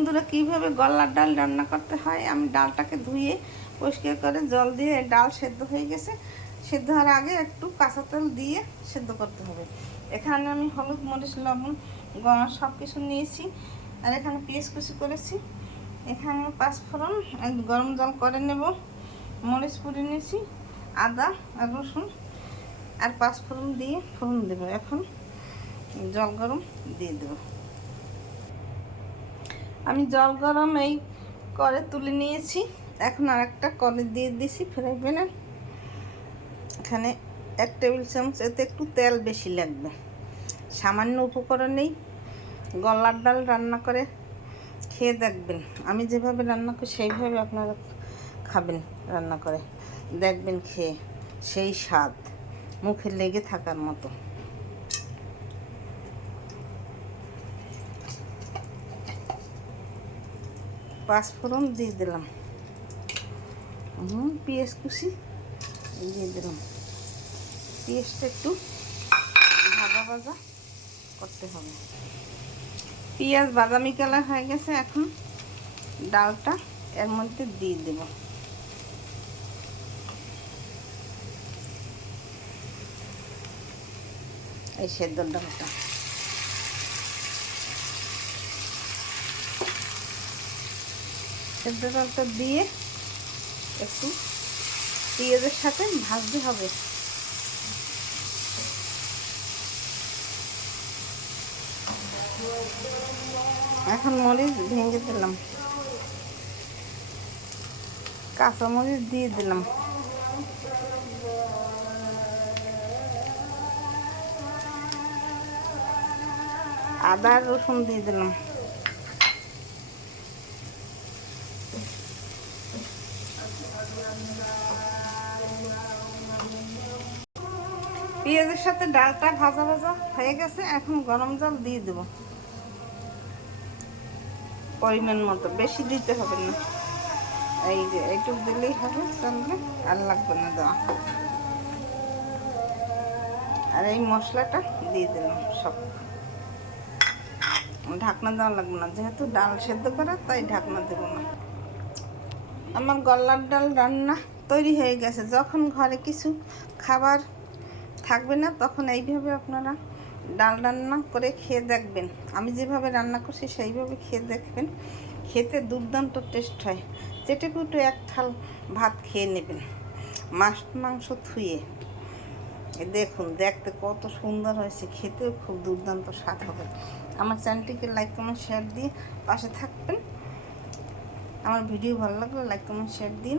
বন্ধুরা, কীভাবে গলার ডাল রান্না করতে হয়, আমি ডালটাকে ধুয়ে পরিষ্কার করে জল দিয়ে ডাল সেদ্ধ হয়ে গেছে। সেদ্ধ হওয়ার আগে একটু কাঁচা তেল দিয়ে সেদ্ধ করতে হবে। এখানে আমি হলুদ, মরিচ, লবণ সব কিছু নিয়েছি আর এখানে পেঁয়াজ কুচি করেছি। এখানে পাঁচফোড়ন গরম জল করে নেব। মরিচ পুড়ে নিয়েছি, আদা আর রসুন আর পাঁচফোড়ন দিয়ে ফোড়ন দেবো। এখন জল গরম দিয়ে দেবো। আমি জল গরম এই করে তুলে নিয়েছি। এখন আর একটা কলে দিয়ে দিছি ফ্রাই প্যানে। এখানে এক টেবিল চামচ, এতে একটু তেল বেশি লাগবে। সামান্য উপকরণেই গলার ডাল রান্না করে খেয়ে দেখবেন। আমি যেভাবে রান্না করি, সেইভাবে আপনারা খাবেন রান্না করে। দেখবেন খেয়ে সেই স্বাদ মুখে লেগে থাকার মতো। পাঁচফোড়ন দিয়ে দিলাম। হুম, পেঁয়াজ কুচি দিয়ে দিলাম। পেঁয়াজটা একটু ভাজা ভাজা করতে হবে। পেঁয়াজ বাদামি কালার হয়ে গেছে, এখন ডালটা এর মধ্যে দিয়ে দেব। এই সেদ্ধ ডালটা। সেদ্ধ ডালটা দিয়ে একটু পেঁয়াজের সাথে ভাজতে হবে। এখন মরিচ ভেঙে দিলাম। কাঁচা মরিচ দিয়ে দিলাম। আদা রসুন দিয়ে দিলাম। পেঁয়াজের সাথে ডালটা ভাজা ভাজা হয়ে গেছে, এখন গরম জল দিয়ে দেব। পরিমাণ মতো, বেশি দিতে হবে না। এই যে, এইটুক দিলেই হবে চলবে আর লাগবে না দেওয়া। আর এই মশলাটা দিয়ে দিলাম সব। ঢাকনা দেওয়া লাগবে না, যেহেতু ডাল সেদ্ধ করা, তাই ঢাকনা দেবো না। আমার গলার ডাল রান্না তৈরি হয়ে গেছে। যখন ঘরে কিছু খাবার থাকবে না, তখন এইভাবে আপনারা ডাল রান্না করে খেয়ে দেখবেন। আমি যেভাবে রান্না করছি, সেইভাবে খেয়ে দেখবেন। খেতে দুর্দান্ত টেস্ট হয়। চেটে এক থাল ভাত খেয়ে নেবেন। মাছ, মাংস থুয়ে দেখুন, দেখতে কত সুন্দর হয়েছে। খেতেও খুব দুর্দান্ত স্বাদ হবে। আমার চ্যানেলটিকে লাইক, কমেন্ট, শেয়ার দিয়ে পাশে থাকবেন। আমার ভিডিও ভালো লাগলে লাইক কমেন্ট শেয়ার দিন।